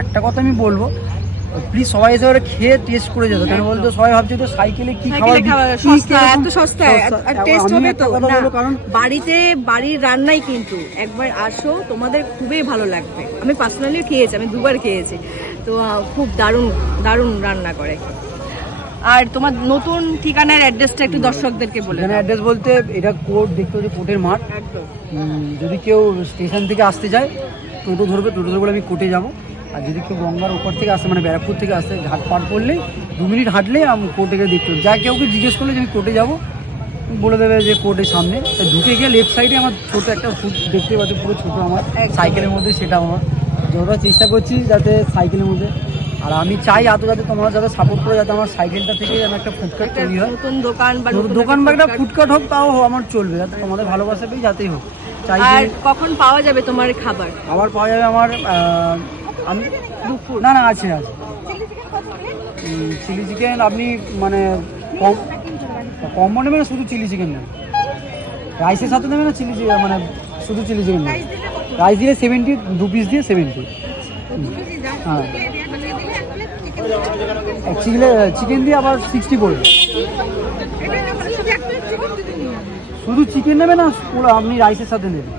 একটা কথা আমি বলব প্লিজ সবাই এসে ওরা খেয়ে টেস্ট করে যেত। কেন বলতো সবাই ভাবছে তো সাইকেলে কি খাবার সস্তা এত সস্তা সস্তা। টেস্ট হবে তো। না বাড়িতে বাড়ির রান্নাই কিন্তু। একবার আসো তোমাদের খুবই ভালো লাগবে। আমি পার্সোনালি খেয়েছি আমি দুবার খেয়েছি। তো খুব দারুণ দারুণ রান্না করে। আর তোমার নতুন ঠিকানার অ্যাড্রেসটা একটু দর্শকদেরকে বলে এখানে অ্যাড্রেস বলতে এটা কোর্ট দেখতে হচ্ছে কোর্টের মাঠ। যদি কেউ স্টেশন থেকে আসতে চায় টোটো ধরবে টোটো ধরবে আমি কোর্টে যাব। আর যদি কেউ গঙ্গার ওপর থেকে আসে মানে ব্যারাকপুর থেকে আসে ঘাট পার করলেই দু মিনিট হাঁটলে আমি কোর্টে গিয়ে দেখতে পাবো। যা কেউ কেউ জিজ্ঞেস করলে যে আমি কোর্টে যাব বলে দেবে যে কোর্টের সামনে। তা ঢুকে গিয়ে লেফট সাইডে আমার ছোটো একটা ফুট দেখতে পাচ্ছি পুরো ছোটো আমার। একদম। সাইকেলের মধ্যে সেটা আমার। যতটা চেষ্টা করছি যাতে সাইকেলের মধ্যে। আর আমি চাই এত যাতে তোমরা যাতে সাপোর্ট করে যাতে আমার সাইকেলটা থেকে যেন একটা ফুটকাট তৈরি হয়। নতুন দোকান বা দোকান বা একটা। ফুটকাট হোক তাও আমার চলবে। যাতে তোমাদের ভালোবাসা পেয়ে যাতেই হোক। চাই আর কখন পাওয়া যাবে তোমার খাবার? আবার পাওয়া যাবে আমার আমি না না, আছে আছে। চিলি চিকেন আপনি মানে কম কম্বো নেবেন না শুধু চিলি চিকেন নেবেন রাইসের সাথে নেবেন না চিলি চিকেন মানে শুধু চিলি চিকেন নেবেন। রাইস দিলে সেভেন্টি দু পিস দিয়ে সেভেন্টি হ্যাঁ। চিকেন চিকেন দিয়ে আবার সিক্সটি পড়বে শুধু চিকেন নেবেন না আপনি রাইসের সাথে নেবেন